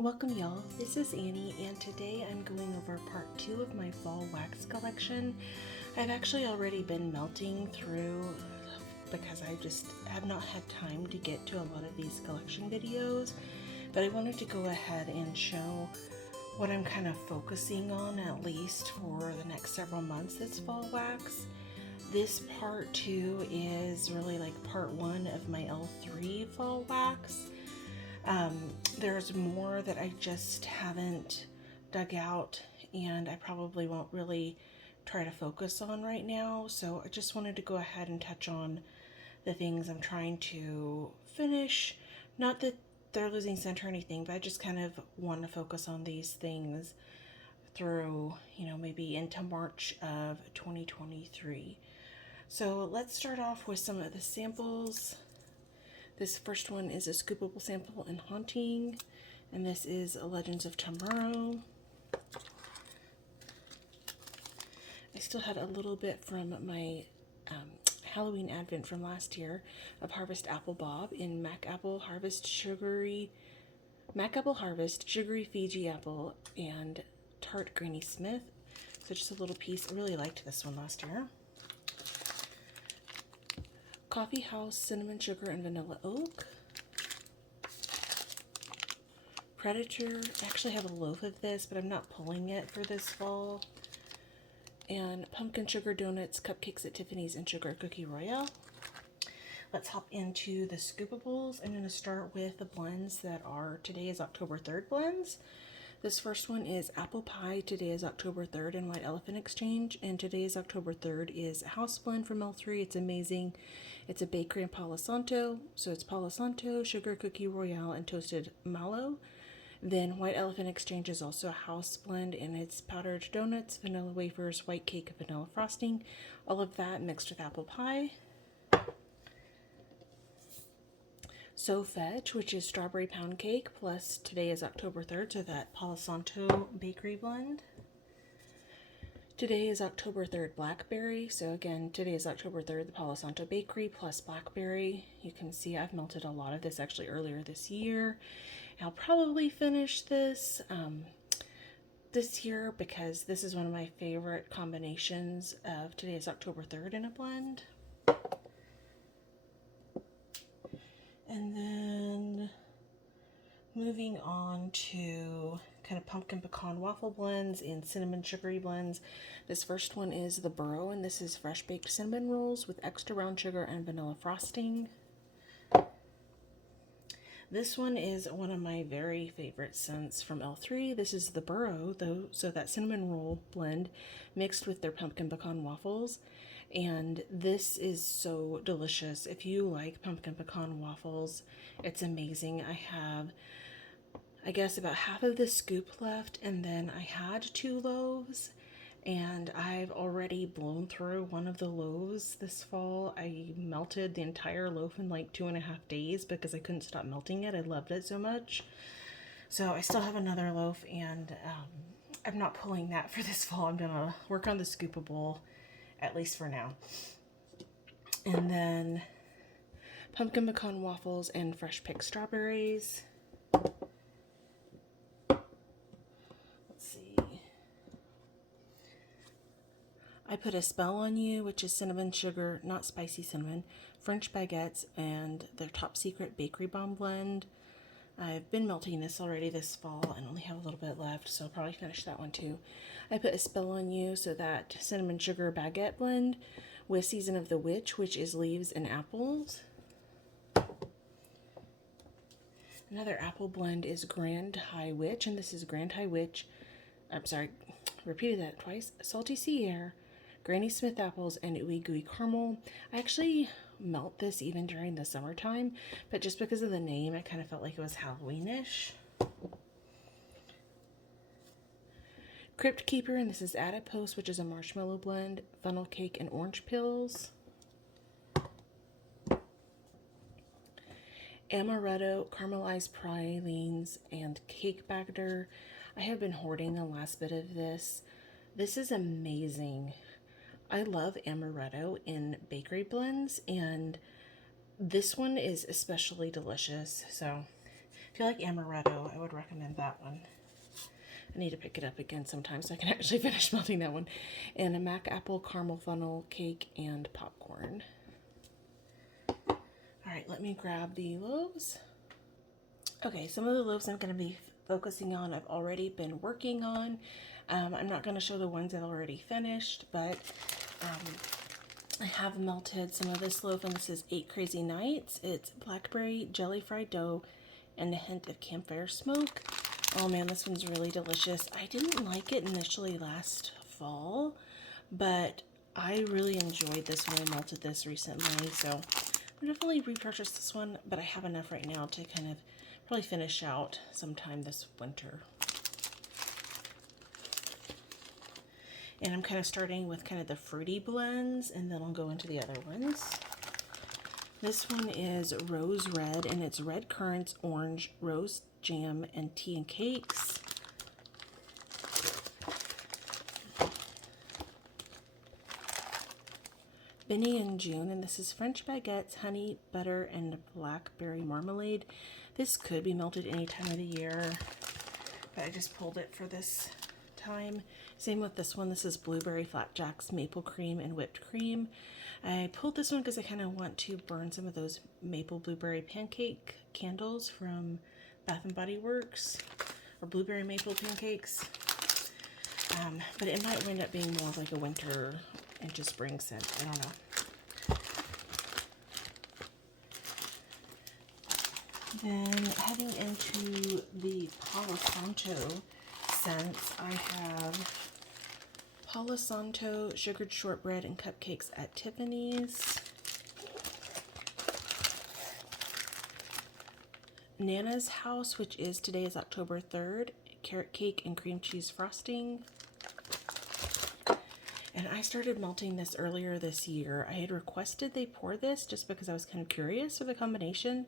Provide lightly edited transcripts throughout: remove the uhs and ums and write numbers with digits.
Welcome y'all, this is Annie and today I'm going over part 2 of my fall wax collection. I've actually already been melting through because I just have not had time to get to a lot of these collection videos, but I wanted to go ahead and show what I'm kind of focusing on at least for the next several months this fall wax. This part 2 is really like part 1 of my L3 fall wax. There's more that I just haven't dug out and I probably won't really try to focus on right now, so I just wanted to go ahead and touch on the things I'm trying to finish. Not that they're losing scent or anything, but I just kind of want to focus on these things through, maybe into March of 2023. So let's start off with some of the samples. This first one is a scoopable sample in Haunting, and this is Legends of Tomorrow. I still had a little bit from my Halloween Advent from last year of Harvest Apple Bob in Mac Apple Harvest Sugary Fiji Apple and Tart Granny Smith. So just a little piece. I really liked this one last year. Coffee House Cinnamon Sugar and Vanilla Oak. Predator. I actually have a loaf of this, but I'm not pulling it for this fall. And Pumpkin Sugar Donuts, Cupcakes at Tiffany's, and Sugar Cookie Royale. Let's hop into the scoopables. I'm going to start with the blends that are today is October 3rd blends. This first one is Apple Pie, today is October 3rd, and White Elephant Exchange, and today is October 3rd is a house blend from L3. It's amazing. It's a bakery in Palo Santo, so it's Palo Santo, Sugar Cookie Royale, and Toasted Mallow. Then White Elephant Exchange is also a house blend, and it's powdered donuts, vanilla wafers, white cake, and vanilla frosting. All of that mixed with apple pie. So Fetch, which is strawberry pound cake, plus today is October 3rd, so that Palo Santo bakery blend. Today is October 3rd blackberry, so again, today is October 3rd, the Palo Santo bakery plus blackberry. You can see I've melted a lot of this actually earlier this year. I'll probably finish this this year because this is one of my favorite combinations of today is October 3rd in a blend. And then moving on to kind of pumpkin pecan waffle blends and cinnamon sugary blends. This first one is the Burrow, and this is fresh baked cinnamon rolls with extra brown sugar and vanilla frosting. This one is one of my very favorite scents from L3. This is the Burrow, though, so that cinnamon roll blend mixed with their pumpkin pecan waffles. And this is so delicious. If you like pumpkin pecan waffles, it's amazing. I have, I guess, about half of this scoop left, and then I had 2 loaves, and I've already blown through one of the loaves this fall. I melted the entire loaf in like 2.5 days because I couldn't stop melting it. I loved it so much. So I still have another loaf, and I'm not pulling that for this fall. I'm gonna work on the scoopable, at least for now. And then pumpkin pecan waffles and fresh picked strawberries. Let's see. I put a spell on you, which is cinnamon sugar, not spicy cinnamon, French baguettes, and their top secret bakery bomb blend. I've been melting this already this fall and only have a little bit left, so I'll probably finish that one too. I put a spell on you, so that cinnamon sugar baguette blend with Season of the Witch, which is leaves and apples. Another apple blend is Grand High Witch, and this is Grand High Witch. I'm sorry, repeated that twice. Salty Sea Air, Granny Smith apples, and Ooey Gooey caramel. I actually melt this even during the summertime, but just because of the name, I kind of felt like it was Halloweenish. Crypt Keeper, and this is Adipose, which is a marshmallow blend, funnel cake, and orange pills. Amaretto, caramelized pralines, and cake batter. I have been hoarding the last bit of this. This is amazing. I love amaretto in bakery blends, and this one is especially delicious. So If you like amaretto, I would recommend that one. I need to pick it up again sometime so I can actually finish melting that one. And a Mac apple caramel funnel cake and popcorn. All right, let me grab the loaves. Okay, some of the loaves I'm going to be focusing on I've already been working on. I'm not going to show the ones I've already finished, but I have melted some of this loaf, and this is 8 Crazy Nights. It's blackberry jelly fried dough and a hint of campfire smoke. Oh man, this one's really delicious. I didn't like it initially last fall, but I really enjoyed this when I melted this recently, so I'll definitely repurchase this one, but I have enough right now to kind of probably finish out sometime this winter. And I'm kind of starting with kind of the fruity blends, and then I'll go into the other ones. This one is Rose Red, and it's red currants, orange, rose jam, and tea and cakes. Benny and June, and this is French baguettes, honey, butter, and blackberry marmalade. This could be melted any time of the year, but I just pulled it for this time. Same with this one. This is blueberry flapjacks, maple cream, and whipped cream. I pulled this one because I kind of want to burn some of those maple blueberry pancake candles from Bath and Body Works, or blueberry maple pancakes. But it might end up being more of like a winter into spring scent. I don't know. Then heading into the Palo Santo scents, I have Palo Santo sugared shortbread and cupcakes at Tiffany's. Nana's House, which is today is October 3rd, carrot cake and cream cheese frosting. And I started melting this earlier this year. I had requested they pour this just because I was kind of curious for the combination.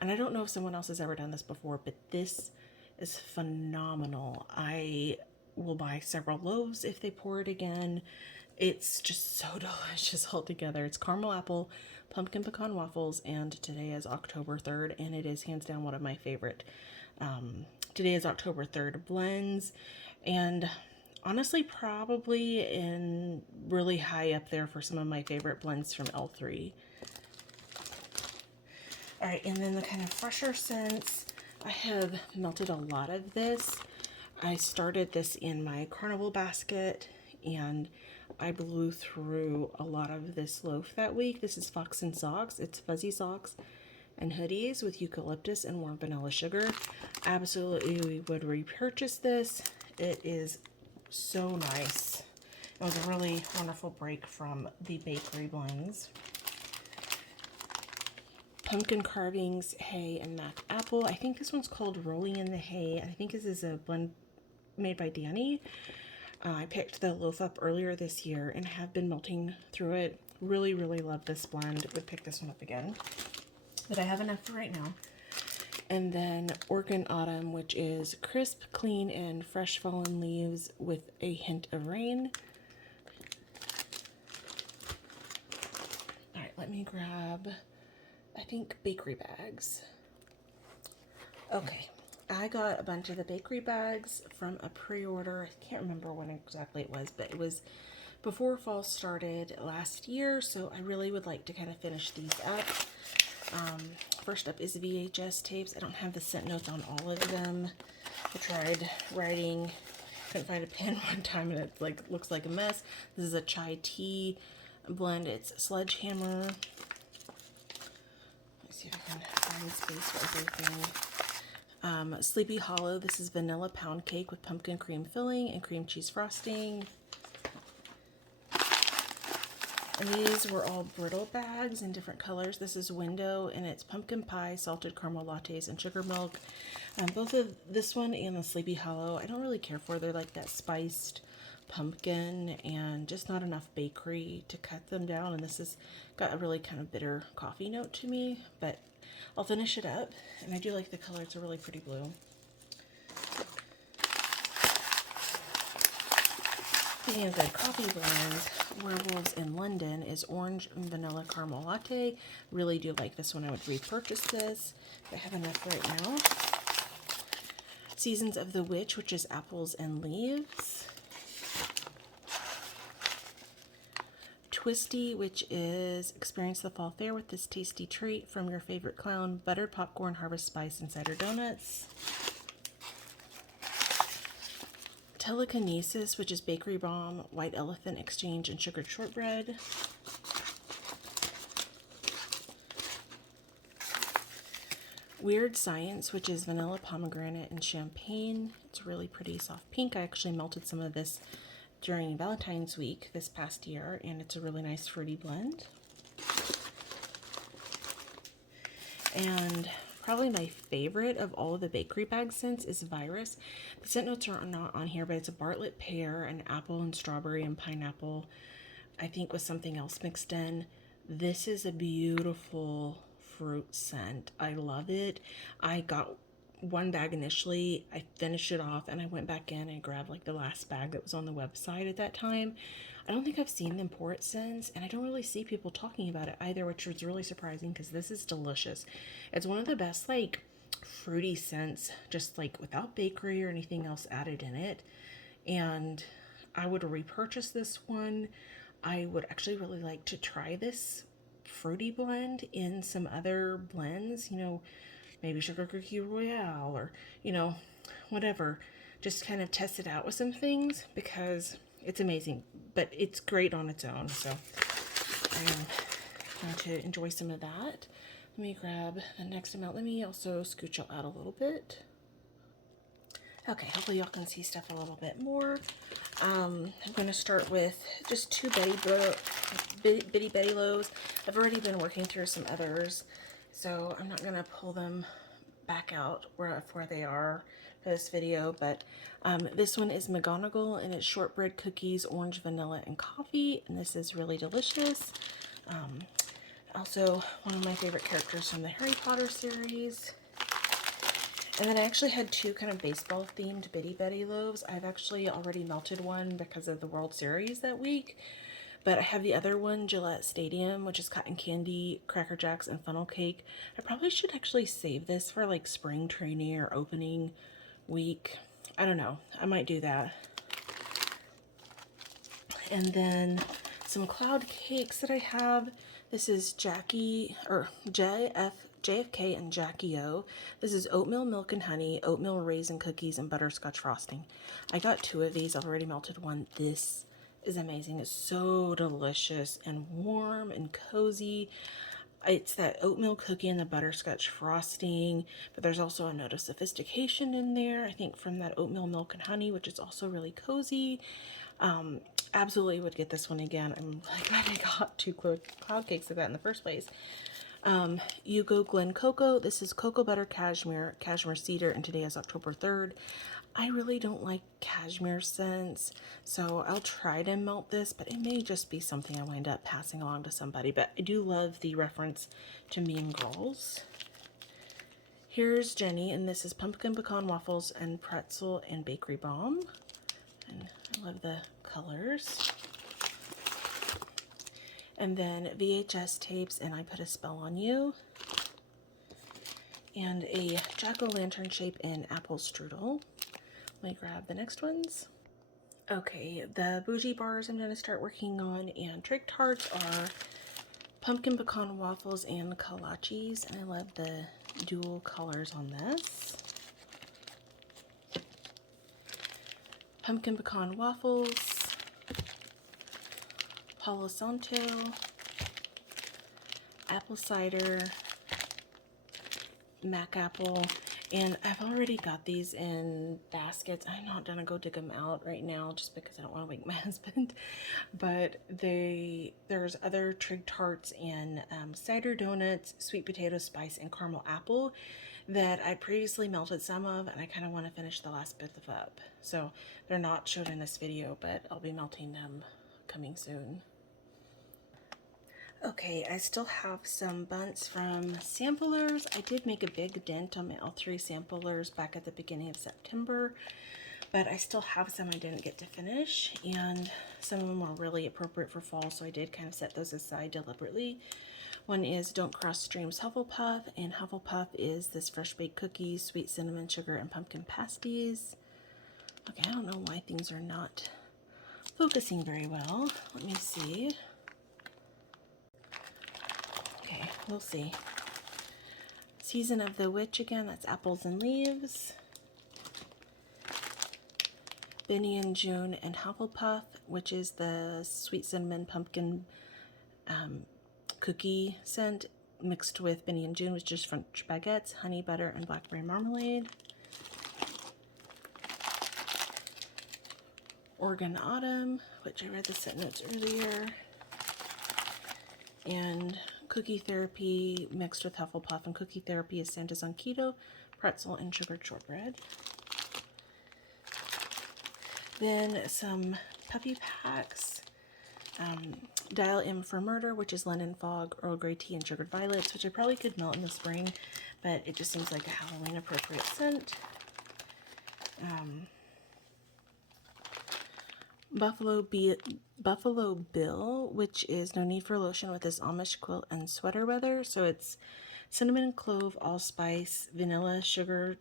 And I don't know if someone else has ever done this before, but this is phenomenal. I will buy several loaves if they pour it again. It's just so delicious all together. It's caramel apple, pumpkin pecan waffles, and today is October 3rd, and it is hands down one of my favorite today is October 3rd blends, and honestly probably in really high up there for some of my favorite blends from L3. All right, and then the kind of fresher scents, I have melted a lot of this. I started this in my carnival basket, and I blew through a lot of this loaf that week. This is Fox and Socks. It's fuzzy socks and hoodies with eucalyptus and warm vanilla sugar. Absolutely would repurchase this. It is so nice. It was a really wonderful break from the bakery blends. Pumpkin carvings, hay, and Mac apple. I think this one's called Rolling in the Hay. I think this is a blend made by Danny. I picked the loaf up earlier this year and have been melting through it. Really, really love this blend. Would pick this one up again. But I have enough for right now. And then Oregon Autumn, which is crisp, clean, and fresh fallen leaves with a hint of rain. All right, let me grab, I think, bakery bags. Okay, I got a bunch of the bakery bags from a pre-order. I can't remember when exactly it was, but it was before fall started last year, so I really would like to kind of finish these up. First up is VHS tapes. I don't have the scent notes on all of them. I tried writing, couldn't find a pen one time, and it looks like a mess. This is a chai tea blend. It's Sledgehammer. Let me see if I can find space for everything. Sleepy Hollow. This is vanilla pound cake with pumpkin cream filling and cream cheese frosting. And these were all brittle bags in different colors. This is Window, and it's pumpkin pie, salted caramel lattes, and sugar milk. Both of this one and the Sleepy Hollow, I don't really care for. They're like that spiced pumpkin and just not enough bakery to cut them down. And this has got a really kind of bitter coffee note to me, but I'll finish it up. And I do like the color. It's a really pretty blue. Speaking of good coffee blends, Werewolves in London is orange and vanilla caramel latte. Really do like this one. I would repurchase this. I have enough right now. Seasons of the Witch, which is apples and leaves. Twisty, which is experience the fall fair with this tasty treat from your favorite clown, buttered popcorn, harvest spice, and cider donuts. Telekinesis, which is bakery bomb, white elephant exchange, and sugared shortbread. Weird Science, which is vanilla pomegranate and champagne. It's really pretty soft pink. I actually melted some of this during Valentine's week this past year, and it's a really nice fruity blend. And probably my favorite of all of the bakery bag scents is Virus. The scent notes are not on here, but it's a Bartlett pear, an apple and strawberry and pineapple, I think with something else mixed in. This is a beautiful fruit scent. I love it. I got one bag initially, I finished it off, and I went back in and grabbed like the last bag that was on the website at that time. I don't think I've seen them pour it since, and I don't really see people talking about it either, which was really surprising because this is delicious. It's one of the best like fruity scents, just like without bakery or anything else added in it. And I would repurchase this one. I would actually really like to try this fruity blend in some other blends, you know, maybe Sugar Cookie Royale or, you know, whatever. Just kind of test it out with some things because it's amazing, but it's great on its own. So I'm going to enjoy some of that. Let me grab the next amount. Let me also scooch out a little bit. Okay, hopefully y'all can see stuff a little bit more. I'm going to start with just two Bitty Betty loaves. I've already been working through some others, so I'm not going to pull them back out where they are for this video, but this one is McGonagall, and it's shortbread cookies, orange, vanilla, and coffee, and this is really delicious. Also, one of my favorite characters from the Harry Potter series. And then I actually had two kind of baseball themed Bitty Betty loaves. I've actually already melted one because of the World Series that week, but I have the other one, Gillette Stadium, which is cotton candy, Cracker Jacks, and funnel cake. I probably should actually save this for like spring training or opening week. I don't know. I might do that. And then some cloud cakes that I have. This is JFK and Jackie O. This is oatmeal, milk and honey, oatmeal raisin cookies, and butterscotch frosting. I got two of these. I've already melted one. This is amazing. It's so delicious and warm and cozy. It's that oatmeal cookie and the butterscotch frosting, but there's also a note of sophistication in there, I think from that oatmeal, milk and honey, which is also really cozy. Absolutely would get this one again. I'm like glad I got two cloud cakes of that in the first place. Yugo Glen Cocoa. This is cocoa butter cashmere cedar, and today is October 3rd. I really don't like cashmere scents, so I'll try to melt this, but it may just be something I wind up passing along to somebody. But I do love the reference to Mean Girls. Here's Jenny, and this is pumpkin pecan waffles and pretzel and bakery bomb. And I love the colors. And then VHS tapes, and I Put a Spell on You. And a jack-o'-lantern shape in apple strudel. Let me grab the next ones. Okay, the bougie bars I'm going to start working on, and trig tarts are pumpkin pecan waffles and kolaches, and I love the dual colors on this. Pumpkin pecan waffles, Palo Santo, apple cider, mac apple, and I've already got these in baskets. I'm not gonna go dig them out right now just because I don't want to wake my husband, but there's other trig tarts and cider donuts, sweet potato spice, and caramel apple that I previously melted some of, and I kind of want to finish the last bit of up. So they're not showed in this video, but I'll be melting them coming soon. Okay, I still have some bunts from samplers. I did make a big dent on my L3 samplers back at the beginning of September, but I still have some I didn't get to finish, and some of them are really appropriate for fall, so I did kind of set those aside deliberately. One is Don't Cross Streams Hufflepuff, and Hufflepuff is this fresh baked cookies, sweet cinnamon, sugar, and pumpkin pasties. Okay, I don't know why things are not focusing very well. Let me see. Okay, we'll see. Season of the Witch again, that's apples and leaves. Benny and June and Hufflepuff, which is the sweet cinnamon pumpkin cookie scent mixed with Benny and June, which is French baguettes, honey butter, and blackberry marmalade. Oregon Autumn, which I read the scent notes earlier. And Cookie Therapy mixed with Hufflepuff, and Cookie Therapy is scent is on keto, pretzel, and sugared shortbread. Then some puppy packs. Dial M for Murder, which is lemon fog, Earl Grey tea, and sugared violets, which I probably could melt in the spring, but it just seems like a Halloween appropriate scent. Buffalo Bill, which is no need for lotion with this Amish quilt and sweater weather. So it's cinnamon, clove, allspice, vanilla, sugar,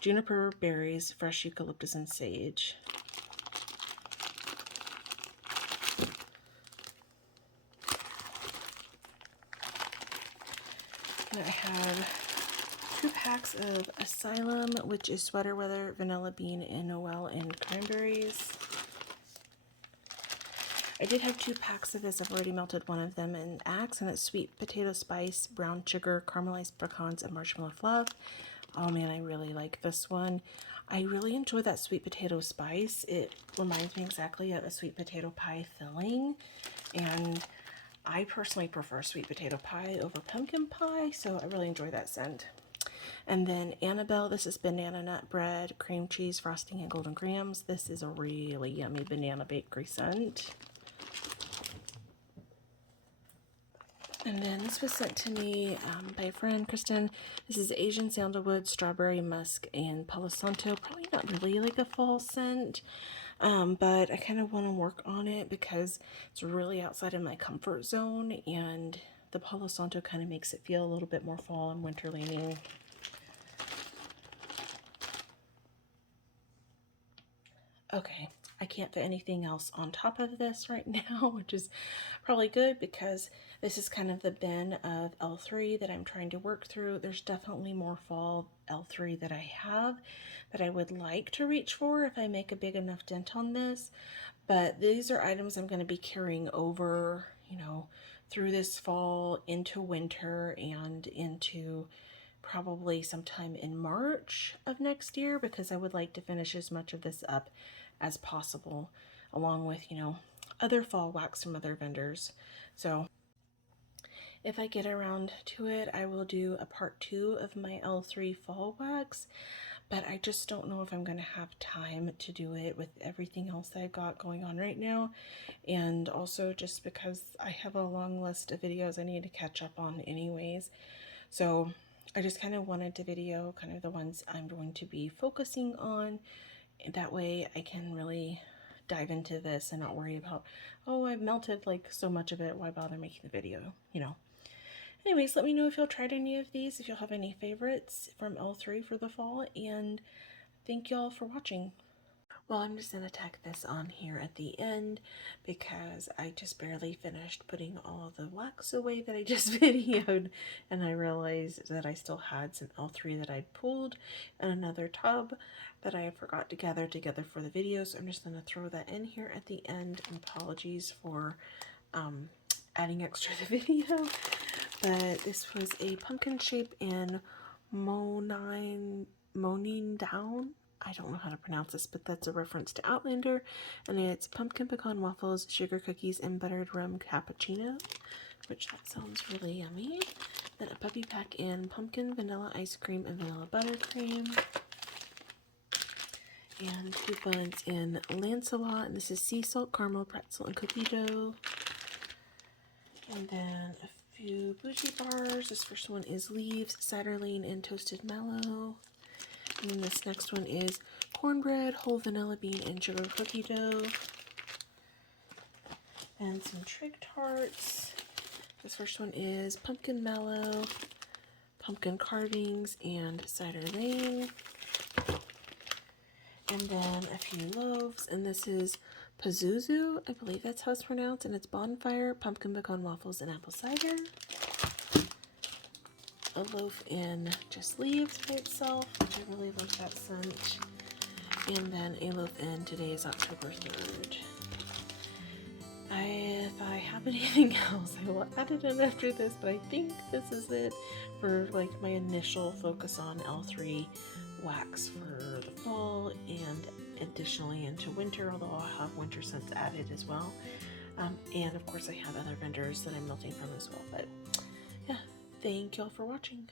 juniper berries, fresh eucalyptus, and sage. And I have 2 packs of Asylum, which is sweater weather, vanilla bean, and Noel, and cranberries. I did have 2 packs of this. I've already melted one of them in Axe, and it's sweet potato spice, brown sugar, caramelized pecans, and marshmallow fluff. Oh man, I really like this one. I really enjoy that sweet potato spice. It reminds me exactly of a sweet potato pie filling, and I personally prefer sweet potato pie over pumpkin pie, so I really enjoy that scent. And then Annabelle, this is banana nut bread, cream cheese, frosting, and golden grams. This is a really yummy banana bakery scent. And then this was sent to me by a friend, Kristen. This is Asian sandalwood, strawberry musk, and Palo Santo. Probably not really like a fall scent, but I kind of want to work on it because it's really outside of my comfort zone, and the Palo Santo kind of makes it feel a little bit more fall and winter leaning. Okay, I can't fit anything else on top of this right now, which is probably good because this is kind of the bin of L3 that I'm trying to work through. There's definitely more fall L3 that I have that I would like to reach for if I make a big enough dent on this. But these are items I'm going to be carrying over, you know, through this fall into winter and into probably sometime in March of next year, because I would like to finish as much of this up as possible, along with, you know, other fall wax from other vendors. So if I get around to it, I will do a part 2 of my L3 fall wax, but I just don't know if I'm going to have time to do it with everything else that I've got going on right now, and also just because I have a long list of videos I need to catch up on anyways. So I just kind of wanted to video kind of the ones I'm going to be focusing on. That way I can really dive into this and not worry about, oh, I've melted like so much of it, why bother making the video, you know. Anyways, let me know if you'll tried any of these, if you'll have any favorites from L3 for the fall, and thank y'all for watching. Well, I'm just going to tack this on here at the end because I just barely finished putting all the wax away that I just videoed, and I realized that I still had some L3 that I'd pulled in another tub that I forgot to gather together for the video, so I'm just going to throw that in here at the end. And apologies for adding extra to the video, but this was a pumpkin shape in Moaning Down. I don't know how to pronounce this, but that's a reference to Outlander, and it's pumpkin pecan waffles, sugar cookies, and buttered rum cappuccino, which that sounds really yummy. Then a puppy pack in pumpkin vanilla ice cream and vanilla buttercream, and 2 buns in Lancelot, and this is sea salt, caramel, pretzel, and cookie dough. And then a few bougie bars. This first one is Leaves, Ciderlane, and Toasted Mallow. And then this next one is cornbread, whole vanilla bean, and sugar cookie dough. And some trig tarts. This first one is Pumpkin Mallow, Pumpkin Carvings, and Cider Lane. And then a few loaves, and this is Pazuzu, I believe that's how it's pronounced, and it's Bonfire, Pumpkin Pecan Waffles, and Apple Cider. A loaf in just leaves by itself, which I really love that scent. And then a loaf in today is October 3rd. If I have anything else, I will add it in after this, but I think this is it for like my initial focus on L3 wax for the fall and additionally into winter, although I'll have winter scents added as well. And of course I have other vendors that I'm melting from as well, but yeah, thank y'all for watching.